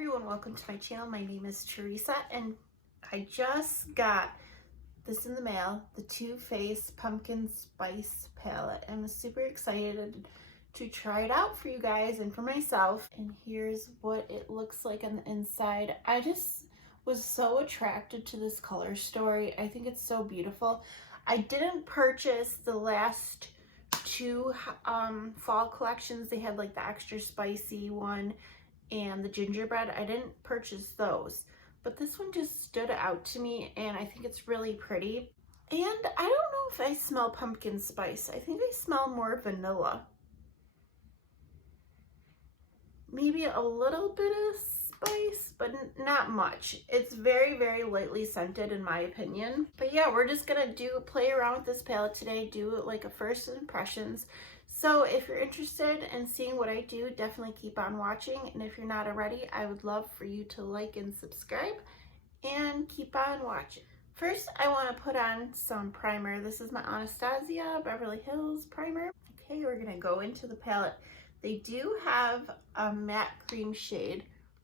everyone, welcome to my channel. My name is Teresa and I just got this in the mail, the Too Faced Pumpkin Spice Palette. I'm super excited to try it out for you guys and for myself. And here's what it looks like on the inside. I just was so attracted to this color story. I think it's so beautiful. I didn't purchase the last two fall collections. They had like the extra spicy one and the gingerbread. I didn't purchase those, but this one just stood out to me and I think it's really pretty. And I don't know if I smell pumpkin spice. I think I smell more vanilla. Maybe a little bit of spice, but not much. It's very, very lightly scented in my opinion. But yeah, we're just gonna play around with this palette today, do like a first impressions. So if you're interested in seeing what I do, definitely keep on watching. And if you're not already, I would love for you to like and subscribe and keep on watching. First, I want to put on some primer. This is my Anastasia Beverly Hills primer. Okay, we're gonna go into the palette. They do have a matte cream shade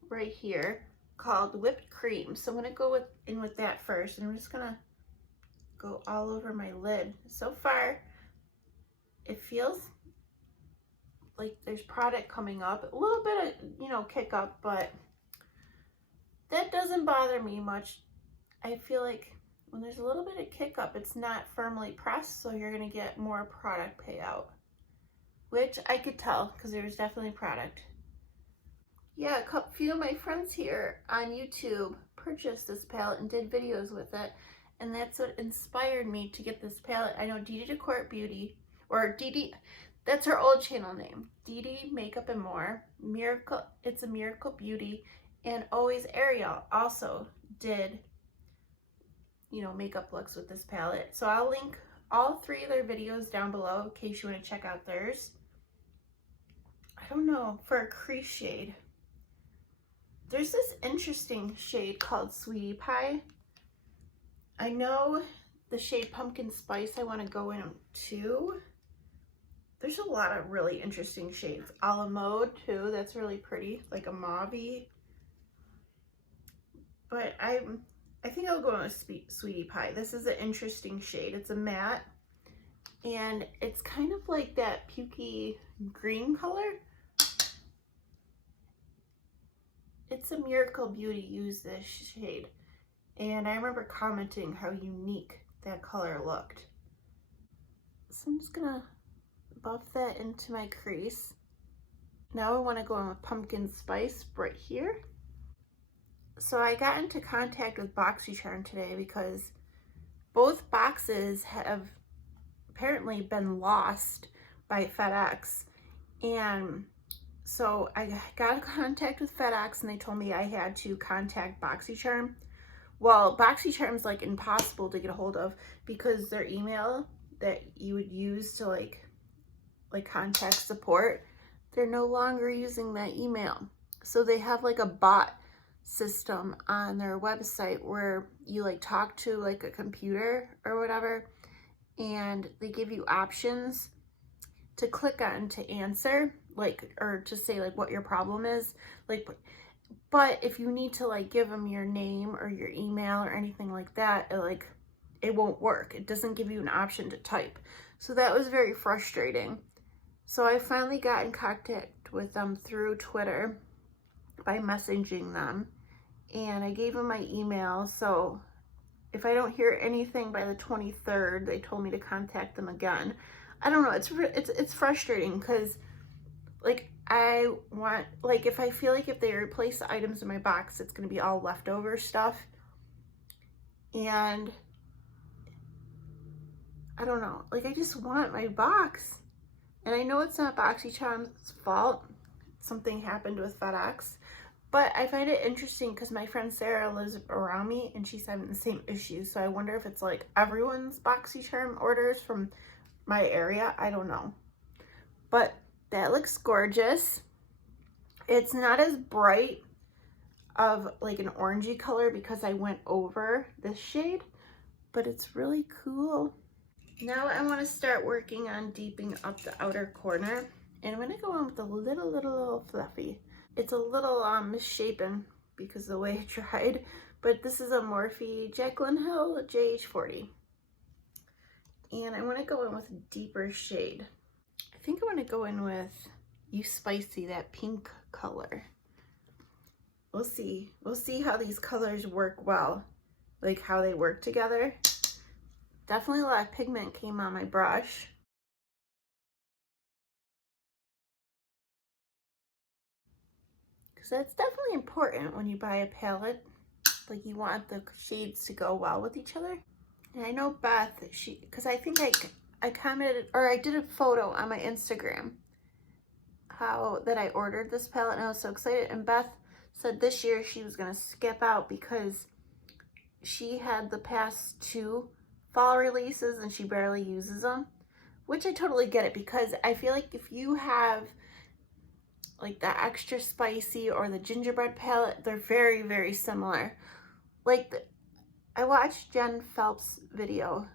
right here called Whipped Cream. So I'm gonna go in with that first, and I'm just gonna go all over my lid. So far, it feels like there's product coming up, a little bit of, kick up, but that doesn't bother me much. I feel like when there's a little bit of kick up, it's not firmly pressed, so you're gonna get more product payout, which I could tell because there's definitely product. Yeah, a few of my friends here on YouTube purchased this palette and did videos with it, and that's what inspired me to get this palette. I know Dede Decor Beauty, or Dede, that's her old channel name, Dede Makeup and More. Miracle, it's a Miracle Beauty, and always Arielle also did, makeup looks with this palette. So I'll link all three of their videos down below in case you want to check out theirs. I don't know, for a crease shade, there's this interesting shade called Sweetie Pie. I know the shade Pumpkin Spice I want to go in too. There's a lot of really interesting shades. A la Mode too, that's really pretty, like a mauve-y. But I think I'll go in with Sweetie Pie. This is an interesting shade. It's a matte, and it's kind of like that pukey green color. It's a Miracle Beauty used this shade, and I remember commenting how unique that color looked. So I'm just gonna buff that into my crease. Now I want to go in with Pumpkin Spice right here. So I got into contact with BoxyCharm today because both boxes have apparently been lost by FedEx, and so I got in contact with FedEx and they told me I had to contact BoxyCharm. Well, BoxyCharm's like impossible to get a hold of because their email that you would use to like contact support, they're no longer using that email. So they have like a bot system on their website where you like talk to like a computer or whatever, and they give you options to click on to answer, or to say like what your problem is, but if you need to like give them your name or your email or anything like that, it won't work. It doesn't give you an option to type. So that was very frustrating. So I finally got in contact with them through Twitter by messaging them, and I gave them my email. So if I don't hear anything by the 23rd, they told me to contact them again. I don't know, it's frustrating because I want, if I feel like if they replace the items in my box, it's going to be all leftover stuff, and I don't know, I just want my box. And I know it's not BoxyCharm's fault. Something happened with FedEx. But I find it interesting because my friend Sarah lives around me and she's having the same issue. So I wonder if it's like everyone's BoxyCharm orders from my area. I don't know. But that looks gorgeous. It's not as bright of like an orangey color because I went over this shade, but it's really cool. Now I want to start working on deepening up the outer corner, and I'm going to go on with a little fluffy. It's a little misshapen because of the way it dried, but this is a Morphe Jaclyn Hill JH40. And I want to go in with a deeper shade. I think I want to go in with You Spicy, that pink color. We'll see. We'll see how these colors work well, like how they work together. Definitely a lot of pigment came on my brush. Because that's definitely important when you buy a palette. Like, you want the shades to go well with each other. And I know Beth, because I think I commented, or I did a photo on my Instagram that I ordered this palette, and I was so excited. And Beth said this year she was going to skip out because she had the past 2 fall releases and she barely uses them, which I totally get it, because I feel like if you have like the extra spicy or the gingerbread palette, they're very, very similar. Like, I watched Jenn Phelps' video.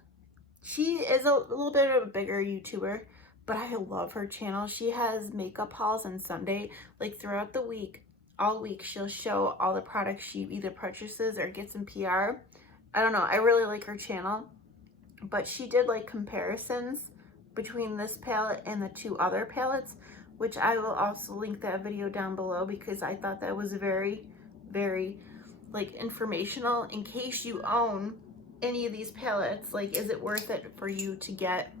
She is a little bit of a bigger YouTuber, but I love her channel. She has makeup hauls on Sunday, like throughout the week, all week. She'll show all the products she either purchases or gets in PR. I don't know, I really like her channel, but she did like comparisons between this palette and the 2 other palettes, which I will also link that video down below, because I thought that was very, very like informational in case you own any of these palettes. Like, is it worth it for you to get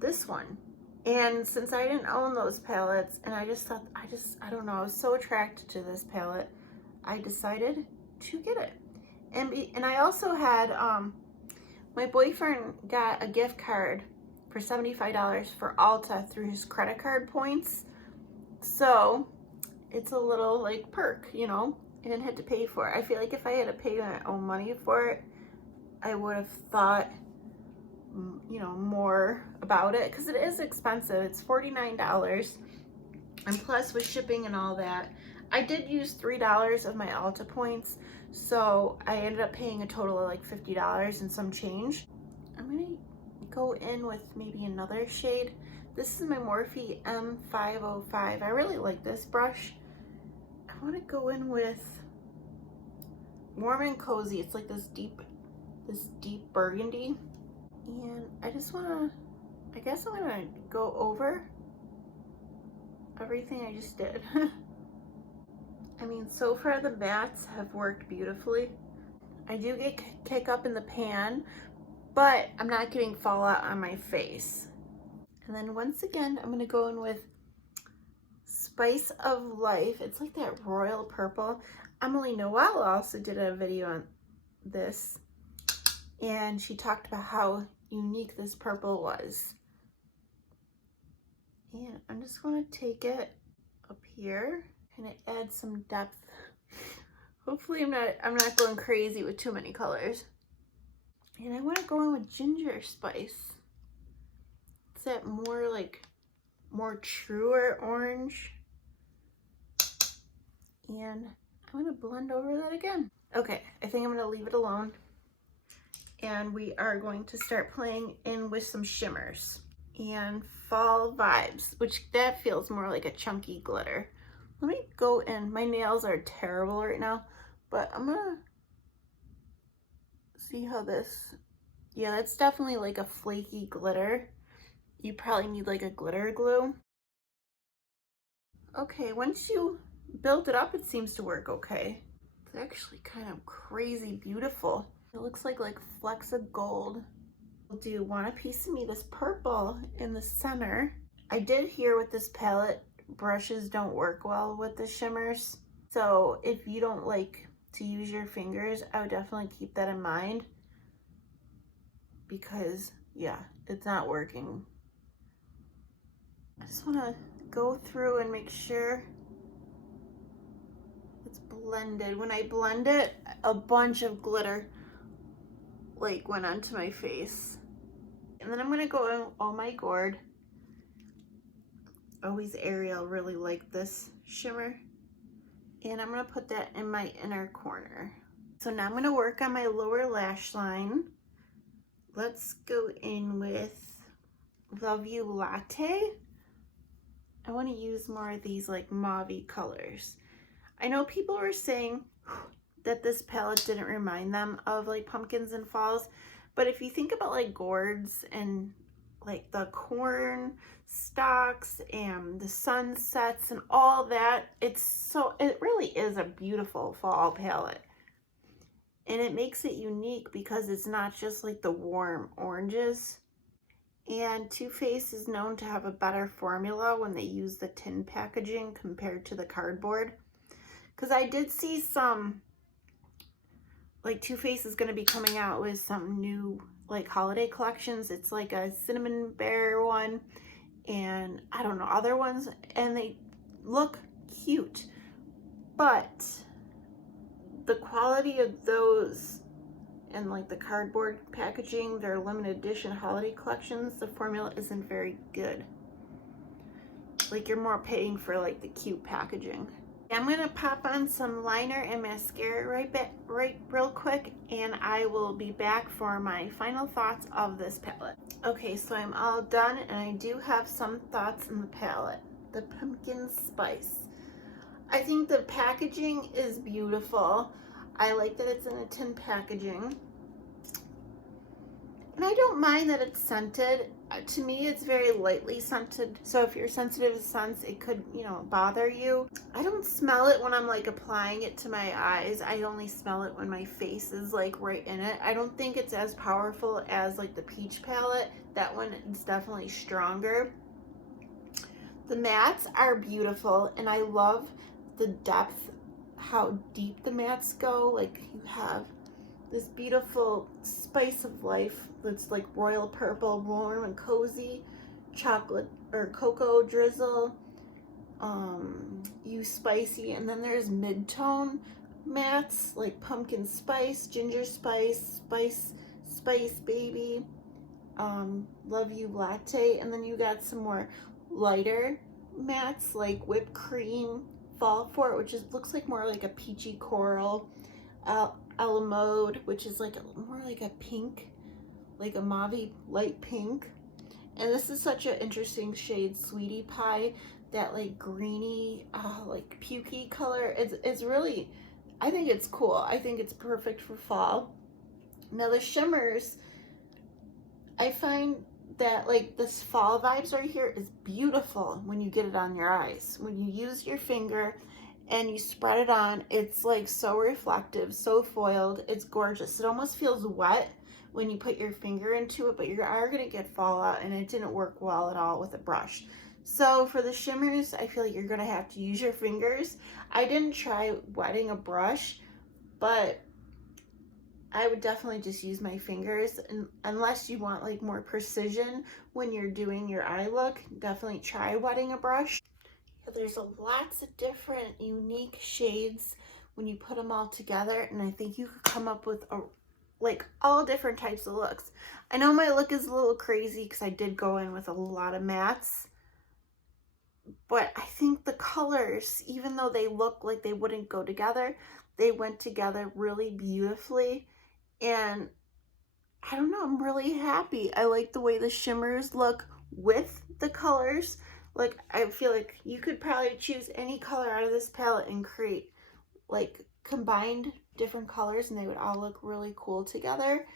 this one? And since I didn't own those palettes, and I just thought, I don't know, I was so attracted to this palette, I decided to get it. And I also had my boyfriend got a gift card for $75 for Ulta through his credit card points, so it's a little like perk, you know. I didn't have to pay for it. I feel like if I had to pay my own money for it, I would have thought, you know, more about it, because it is expensive. It's $49, and plus with shipping and all that, I did use $3 of my Ulta points, so I ended up paying a total of like $50 and some change. I'm gonna go in with maybe another shade. This is my Morphe M505. I really like this brush. I want to go in with Warm and Cozy. It's like this deep burgundy. And I just want to, I guess I'm going to go over everything I just did. I mean, so far the mattes have worked beautifully. I do get kick up in the pan, but I'm not getting fallout on my face. And then once again, I'm going to go in with Spice of Life. It's like that royal purple. Emily Noel also did a video on this, and she talked about how unique this purple was. And I'm just going to take it up here and it adds some depth. Hopefully I'm not going crazy with too many colors. And I want to go in with Ginger Spice. It's that more truer orange. And I'm going to blend over that again. Okay, I think I'm going to leave it alone. And we are going to start playing in with some shimmers and fall vibes, which that feels more like a chunky glitter. Let me go in. My nails are terrible right now, but I'm going to see how this, yeah, that's definitely like a flaky glitter. You probably need like a glitter glue. Okay, once you build it up, it seems to work okay. It's actually kind of crazy beautiful. It looks like flecks of gold. Do you want a piece of me? This purple in the center. I did hear with this palette, brushes don't work well with the shimmers. So if you don't like to use your fingers, I would definitely keep that in mind, because yeah, it's not working. I just want to go through and make sure it's blended. When I blend it, a bunch of glitter like went onto my face. And then I'm gonna go in Oh My Gourd. Always Arielle really liked this shimmer. And I'm gonna put that in my inner corner. So now I'm gonna work on my lower lash line. Let's go in with Love You Latte. I want to use more of these like mauve-y colors. I know people were saying that this palette didn't remind them of like pumpkins and falls, but if you think about like gourds and like the corn stalks and the sunsets and all that, it really is a beautiful fall palette. And it makes it unique because it's not just like the warm oranges. And Too Faced is known to have a better formula when they use the tin packaging compared to the cardboard. Because I did see some, like Too Faced is going to be coming out with some new like holiday collections. It's like a cinnamon bear one and I don't know, other ones, and they look cute. But the quality of those and like the cardboard packaging, their limited edition holiday collections, the formula isn't very good. Like you're more paying for like the cute packaging. I'm gonna pop on some liner and mascara real quick, and I will be back for my final thoughts of this palette. Okay, so I'm all done, and I do have some thoughts in the palette. The pumpkin spice. I think the packaging is beautiful. I like that it's in a tin packaging. And I don't mind that it's scented. To me, it's very lightly scented. So if you're sensitive to scents, it could, you know, bother you. I don't smell it when I'm like applying it to my eyes. I only smell it when my face is like right in it. I don't think it's as powerful as like the peach palette. That one is definitely stronger. The mattes are beautiful, and I love the depth, how deep the mattes go. Like you have this beautiful spice of life that's like royal purple, warm and cozy, chocolate or cocoa drizzle, you spicy, and then there's mid-tone mattes like pumpkin spice, ginger spice, spice baby, love you latte, and then you got some more lighter mattes like whipped cream, fall for it, which looks like more like a peachy coral, Alamode, which is like more like a pink, like a mauve light pink. And this is such an interesting shade, Sweetie Pie, that like greeny, like pukey color. It's really, I think it's cool. I think it's perfect for fall. Now the shimmers, I find that like this fall vibes right here is beautiful when you get it on your eyes. When you use your finger and you spread it on, it's like so reflective, so foiled. It's gorgeous. It almost feels wet when you put your finger into it, but you are going to get fallout, and it didn't work well at all with a brush. So for the shimmers, I feel like you're going to have to use your fingers. I didn't try wetting a brush, but I would definitely just use my fingers, and unless you want like more precision when you're doing your eye look, definitely try wetting a brush. There's lots of different unique shades when you put them all together, and I think you could come up with like all different types of looks. I know my look is a little crazy because I did go in with a lot of mattes, but I think the colors, even though they look like they wouldn't go together, they went together really beautifully. And I don't know, I'm really happy. I like the way the shimmers look with the colors. Like I feel like you could probably choose any color out of this palette and create like combined different colors, and they would all look really cool together.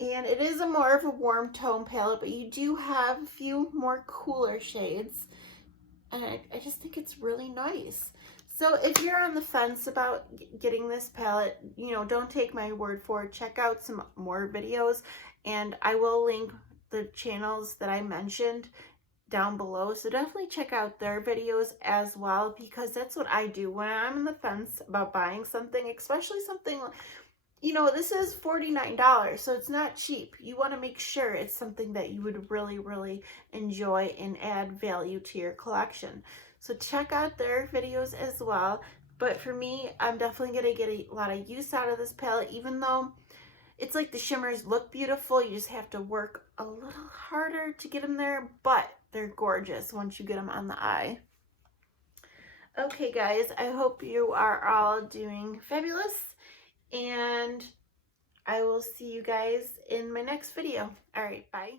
And it is more of a warm tone palette, but you do have a few more cooler shades, and I just think it's really nice. So if you're on the fence about getting this palette, you know, don't take my word for it. Check out some more videos, and I will link the channels that I mentioned down below. So definitely check out their videos as well, because that's what I do when I'm on the fence about buying something, especially something, you know, this is $49, so it's not cheap. You want to make sure it's something that you would really, really enjoy and add value to your collection. So check out their videos as well. But for me, I'm definitely going to get a lot of use out of this palette, even though it's like the shimmers look beautiful. You just have to work a little harder to get them there, but they're gorgeous once you get them on the eye. Okay, guys, I hope you are all doing fabulous, and I will see you guys in my next video. All right, bye.